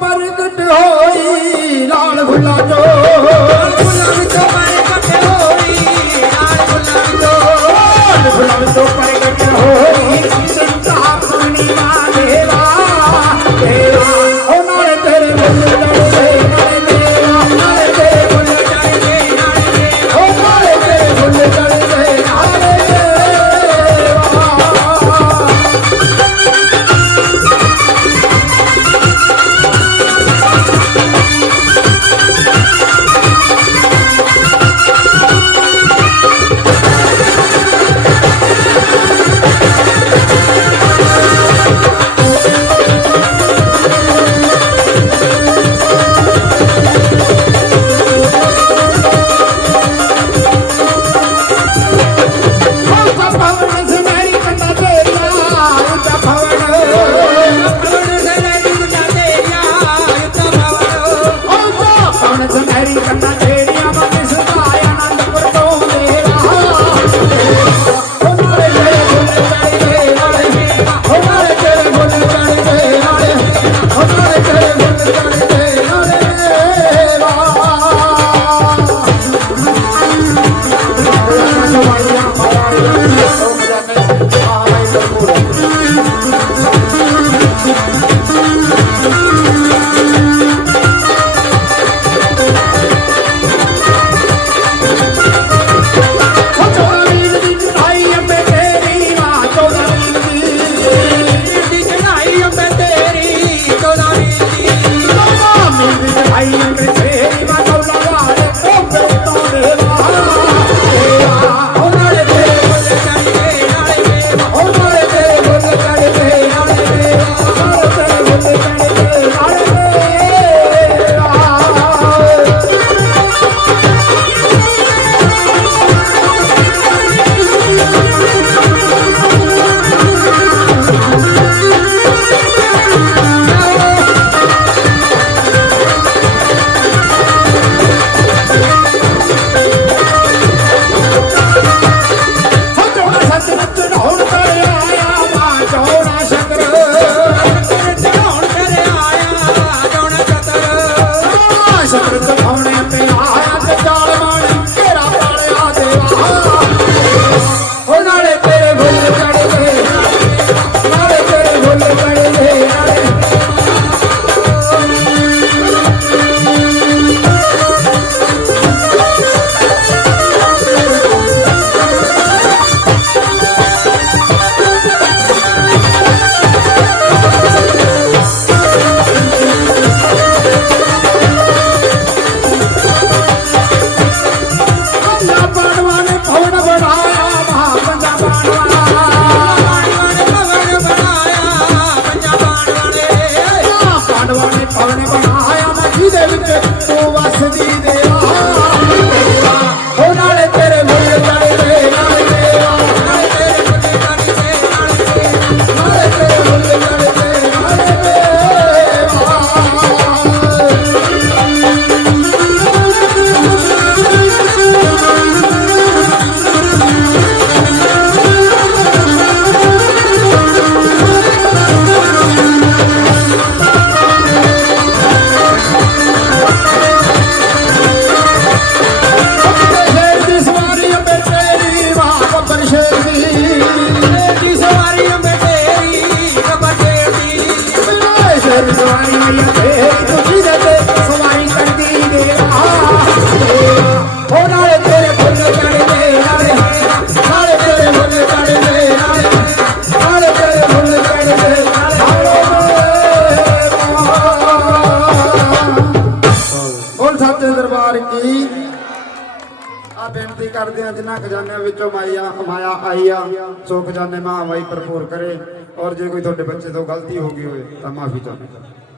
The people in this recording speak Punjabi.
ਪ੍ਰਗਟ ਹੋਈ ਲਾਲ ਭੁਲਾ ਜੋ पावने बना ਹੁਣ ਸਾਤੇ ਦਰਬਾਰ ਕੀ? ਆ ਬੇਨਤੀ ਕਰਦੇ ਆ ਜਿਨ੍ਹਾਂ ਖਜ਼ਾਨਿਆਂ ਵਿੱਚੋਂ ਮਾਇਆ ਮਾਇਆ ਆਈ ਆ, ਸੋ ਖਜ਼ਾਨੇ ਮਾਂ ਵਾਈ ਭਰਪੂਰ ਕਰੇ। और जो कोई थोड़े बच्चे तो गलती होगी हो तो माफ़ी चाहूँगा।